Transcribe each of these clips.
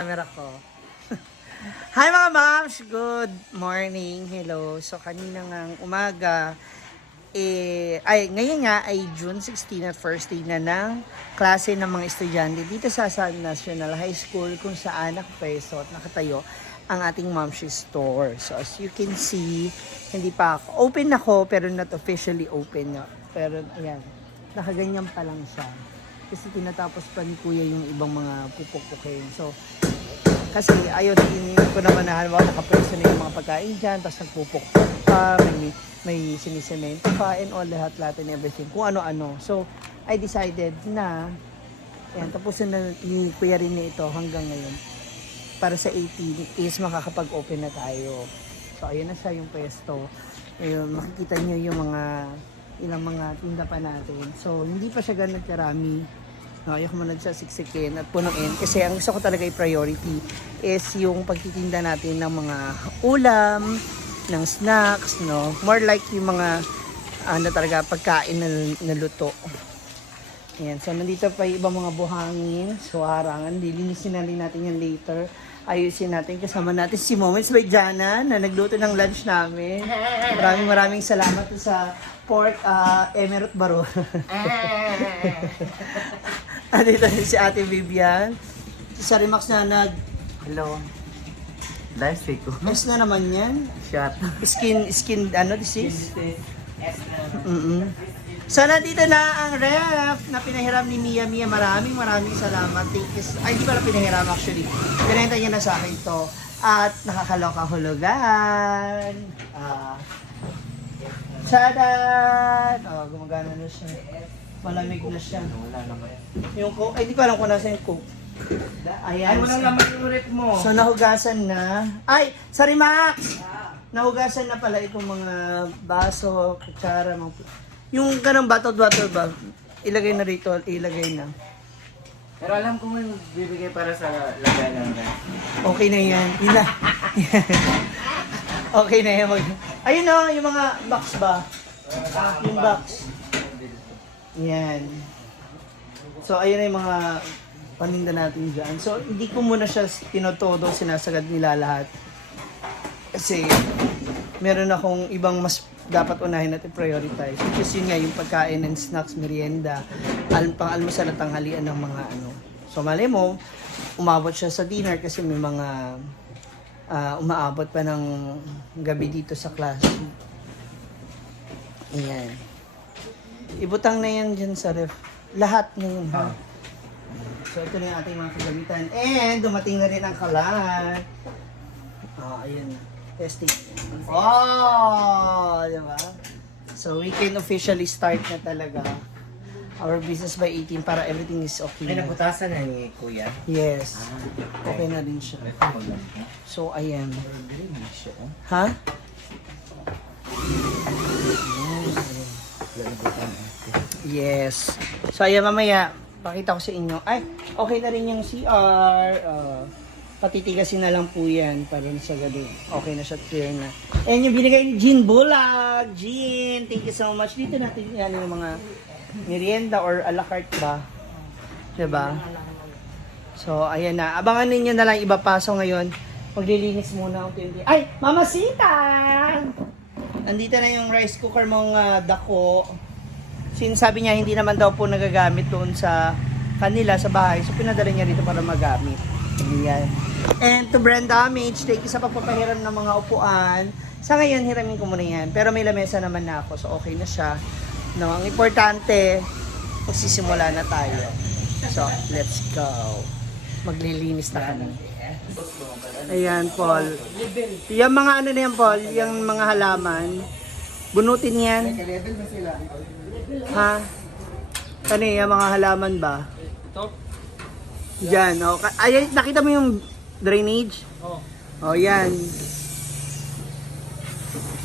Camera ko. Hi mga moms! Good morning! Hello! So kanina ngang umaga, ngayon nga ay June 16 at first day na ng klase ng mga estudyante dito sa San National High School kung saan nakapwesto at nakatayo ang ating Momshi store. So as you can see, hindi pa ako. Open ako pero not officially open. Pero ayan, nakaganyan pa lang siya. Kasi tinatapos pa ni Kuya yung ibang mga pupuk-pukin. So, kasi ayaw din ko naman na halimbawa nakapreso na yung mga pagkain dyan, tapos nagpupukpok pa, may sinisemento pa, and all lahat and everything, kung ano-ano. So, I decided na, yan, tapusin na ni Kuya rin ito hanggang ngayon. Para sa 18 is makakapag-open na tayo. So, ayun na siya yung pwesto. Ayun, makikita nyo yung ilang mga tinda pa natin. So, hindi pa siya ganun karami. No, ayoko mo nagsasiksikin at punuin kasi ang gusto ko talaga i-priority is yung pagtitinda natin ng mga ulam, ng snacks, no? More like yung mga talaga pagkain na luto. Ayan, so nandito pa yung ibang mga buhangin, so harangan, lilinisin na rin natin yan later. Ayusin natin, kasama natin si Moments by Jana na nagluto ng lunch namin. Maraming salamat sa pork emerald baro. Dito si Ate Vivian. Si Sarimax na hello. Live fake ko. S na naman yan. Shot. Skin disease? So, nandito na ang ref na pinahiram ni Mia. Maraming salamat. Thank you. Ay, hindi pala pinahiram actually. Pinenta niya na sa akin to. At nakakaloka hulugan. Shadan! Gumagana na siya. Malamig na siya. Wala naman. Yung coke, ay di ko alam kung nasa yung coke. Ayan. Ay, wala naman yung rep mo. So, nahugasan na. Ay, sorry Max! Nahugasan na pala itong mga baso, kutsara, yung ganang bottle ba? Ilagay na rito, ilagay na. Pero alam ko may bibigay para sa lagay ng rep. Okay na yan. Okay na yan. Ayun o, yung mga box ba? Yung box. Yan. So, ayun na yung mga paninda natin dyan. So, hindi ko muna siya tinotodo, sinasagad nila lahat. Kasi, meron akong ibang mas dapat unahin natin prioritize. Which is yun nga, yung pagkain and snacks, merienda, pang-almusal at tanghalian ng mga ano. So, mali mo, umabot siya sa dinner kasi may mga umaabot pa ng gabi dito sa class. Ayan. Ibutang na yan dyan sa ref. Lahat na yun, ha? So, ito na yung ating mga kagamitan. And, dumating na rin ang kalat. Ayun. Testing. Oh! Diba? So, we can officially start na talaga our business by 18 para everything is okay. May nabutasan na ni Kuya. Yes. Okay na rin siya. So, ayan. Ha? Yes. So, ayan mamaya, pakita ko sa inyo. Ay, okay na rin yung CR. Patitigasin na lang po yan para sa gabi. Okay na siya, clear na. And yung binigay ni Jean Bulag. Jean, thank you so much. Dito natin yan yung mga merienda or a la carte ba? Diba? So, ayan na. Abangan ninyo na lang iba paso ngayon. Maglilinis muna ang tindi. Ay, Mama Sita! Nandito na yung rice cooker mong dako. Sinasabi niya hindi naman daw po nagagamit doon sa kanila sa bahay. So, pinadala niya rito para magamit. Ayan. And to Brenda Mage, thank you sa pagpapahiram ng mga upuan. Sa ngayon, hiramin ko muna yan. Pero may lamesa naman na ako. So, okay na siya. No, ang importante, magsisimula na tayo. So, let's go. Maglilinis na kami. Ayan, Paul. Yung mga ano na yan, Paul, yung mga halaman, bunutin yan. Ha? Ano yung mga halaman ba? Ito? Diyan, oh. Ay, nakita mo yung drainage? Oo. Oh, yan.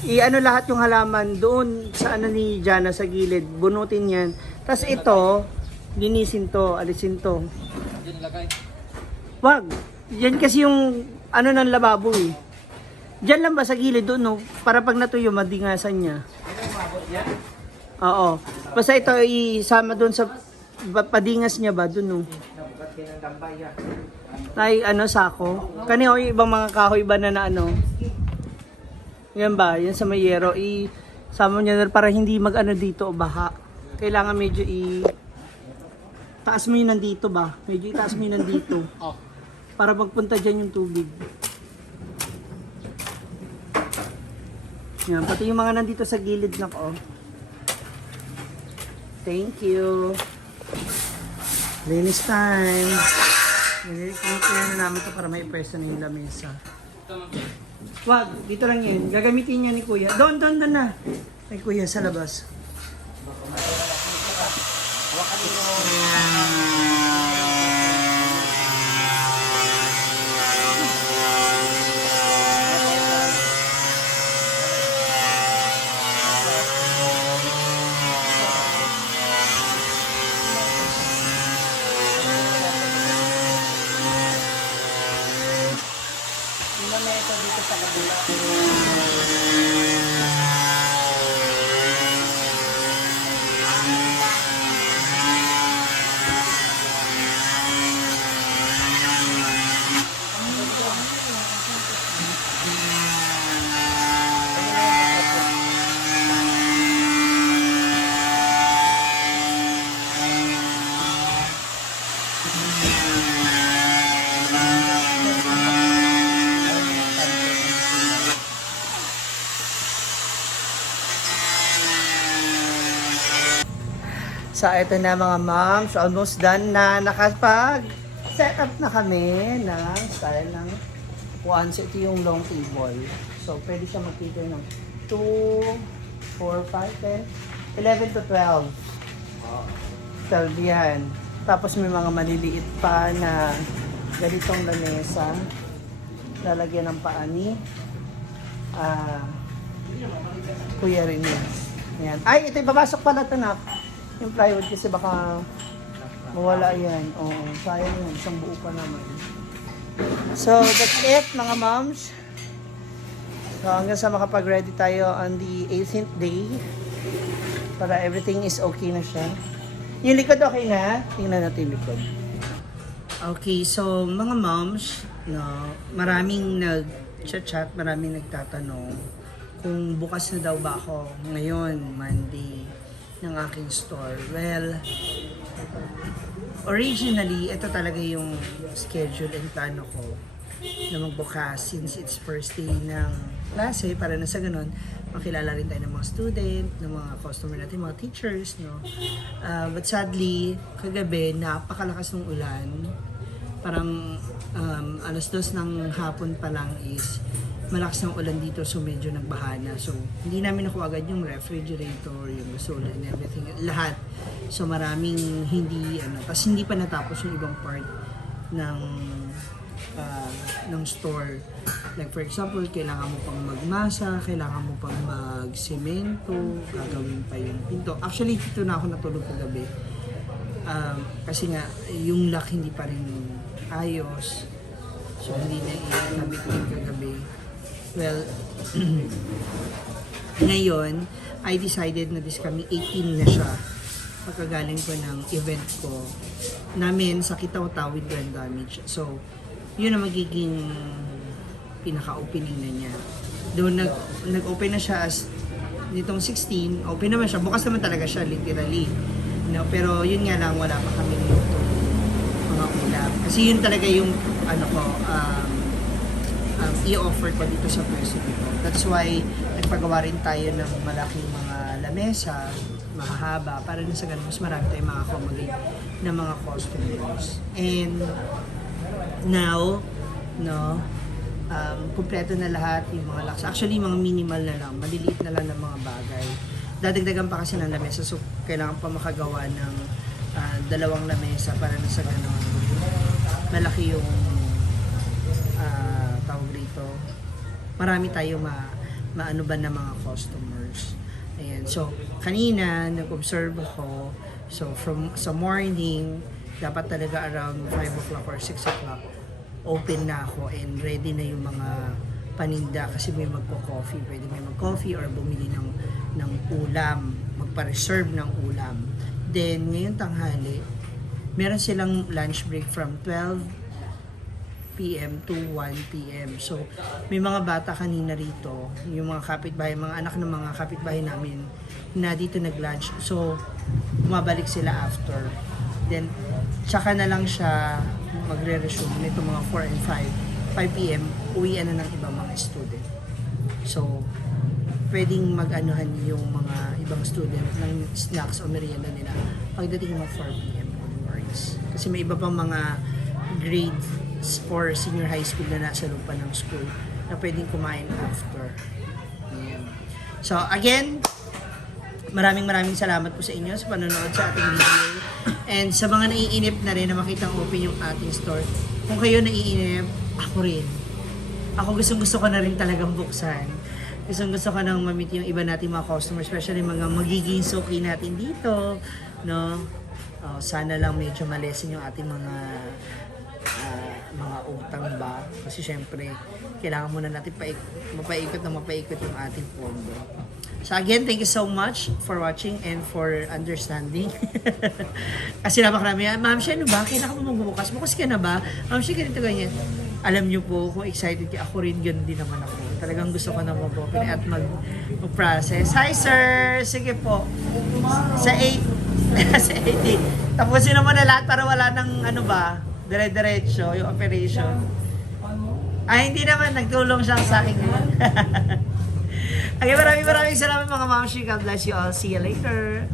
I-ano lahat yung halaman doon sa ano ni Jana sa gilid. Bunutin yan. Tapos ito, linisin to, alisin to. Diyan lagay. Wag. Yan kasi yung ano ng lababo eh. Diyan lang ba sa gilid doon, no? Para pag natuyo, madingasan niya. Ano umabot yan? Oo. Basta ito isama doon sa padingas niya ba doon, no? Nabukat yan ng tambay yan. Ay, ano, sako. Kani yung ibang mga kahoy ba na ano? Yan ba? Yan sa mayero. Sama niya na para hindi mag-ano dito o baha. Kailangan medyo taas mo yun nandito ba? Medyo itaas mo yun nandito. Oh. Para magpunta dyan yung tubig. Yan, pati yung mga nandito sa gilid na ko. Thank you. Linis time. Nilinis na namin ito para may pwesto na yung lamesa. Wag, dito lang yun. Gagamitin niya ni Kuya. Doon na. Ay Kuya, sa labas. Yung lamesa dito sa kabila. So, ito na mga moms. Almost done na. Nakapag-set up na kami ng style ng once. Ito yung long table. So, pwede siya mag-cater ng 2, 4, 5, 10, 11 to 12. 12 yan. Tapos may mga maliliit pa na ganitong lamesa. Lalagyan ng paani. Kuya rin yan. Ayan. Ay, ito ibabasok pala ito na. Yung plywood kasi baka mawala yan. Oo, sayang yun. Isang buo pa naman. So, that's it mga moms. So, hanggang sa makapag-ready tayo on the 18th day. Para everything is okay na siya. Yung likod okay na? Tingnan natin yung likod. Okay, so mga moms, no, maraming nag-chat, maraming nagtatanong kung bukas na daw ba ako ngayon, Monday, ng aking store. Well, originally, ito talaga yung schedule and plano ko na magbukas since it's first day ng klase para na sa ganun, makilala rin tayo ng mga student, ng mga customer natin, mga teachers, no? But sadly, kagabi, napakalakas ng ulan. Parang alas 2 ng hapon pa lang is malakas ng ulan dito, so medyo nagbaha na. So, hindi namin nakuha agad yung refrigerator, yung gasol and everything, lahat. So, maraming hindi, kasi hindi pa natapos yung ibang part ng store. Like for example, kailangan mo pang magmasa, kailangan mo pang magsemento, gagawin pa yung pinto. Actually, dito na ako natulog kagabi. Kasi nga, yung lock hindi pa rin ayos. So, hindi na ikabit din kagabi. Well, ngayon, I decided na this coming 18 na siya. Pagkagaling ko ng event ko namin sa Kitaw-Taw with Grand Damage. So, yun ang magiging pinaka-opening na niya. Doon nag-open na siya as nitong 16, open naman siya. Bukas naman talaga siya, literally. No, pero yun nga lang, wala pa kami nito mga ulam. Kasi yun talaga yung i-offer ko dito sa pwesto dito. That's why nagpagawa rin tayo ng malaking mga lamesa, mahahaba, para na sa ganun mas marami tayong ma-accommodate ng mga customers. And now, no, kumpleto na lahat yung mga locks. Actually, mga minimal na lang, maliliit na lang ng mga bagay. Dadagdagan pa kasi ng lamesa, so kailangan pa makagawa ng dalawang lamesa para na sa ganun malaki yung tawag rito. Marami tayo maano ba ng mga customers. Ayan. So, kanina, nag-observe ako. So, sa morning, dapat talaga around 5 o'clock or 6 o'clock, open na ako and ready na yung mga paninda kasi may magpo-coffee. Pwede may mag-coffee or bumili ng ulam, magpa-reserve ng ulam. Then, ngayon tanghali, meron silang lunch break from 12 p.m. to 1 p.m. So, may mga bata kanina rito, yung mga kapitbahay, mga anak ng mga kapitbahay namin, na dito nag-lunch. So, bumabalik sila after. Then, tsaka na lang siya magre-resume nito mga 4 and 5 p.m. uwian na ng ibang mga student. So, pwedeng mag-anuhan yung mga ibang student ng snacks o merienda nila pagdating ng 4 p.m. onwards. Kasi may iba pang mga grades or senior high school na nasa loob pa ng school na pwedeng kumain after. Ayan. So, again, maraming salamat po sa inyo sa panonood sa ating video. And sa mga naiinip na rin na makitang open yung ating store, kung kayo naiinip, ako rin. Ako gusto ko na rin talagang buksan. Gusto ko nang ma-meet yung iba nating mga customers, especially mga magiging suki natin dito, no? Sana lang medyo malesen yung ating mga utang ba? Kasi syempre, kailangan muna natin mapaikot yung ating pondo. So again, thank you so much for watching and for understanding. Kasi napakarami, Ma'am Shea, ano ba? Kailangan mo magbubukas. Bukas ka na ba? Ma'am Shea, ganito ganyan. Alam niyo po, kung excited ka, ako rin ganoon din naman ako. Talagang gusto ko na mag-open at mag-process. Hi sir! Sige po. Sa 8, sa 80. Tapusin naman na lahat para wala ng ano ba, dire-diretso yung operation. Ay, hindi naman. Nagtulong siya sa akin ngayon. Okay, maraming salamat mga Ma'am Shea. God bless you all. See you later.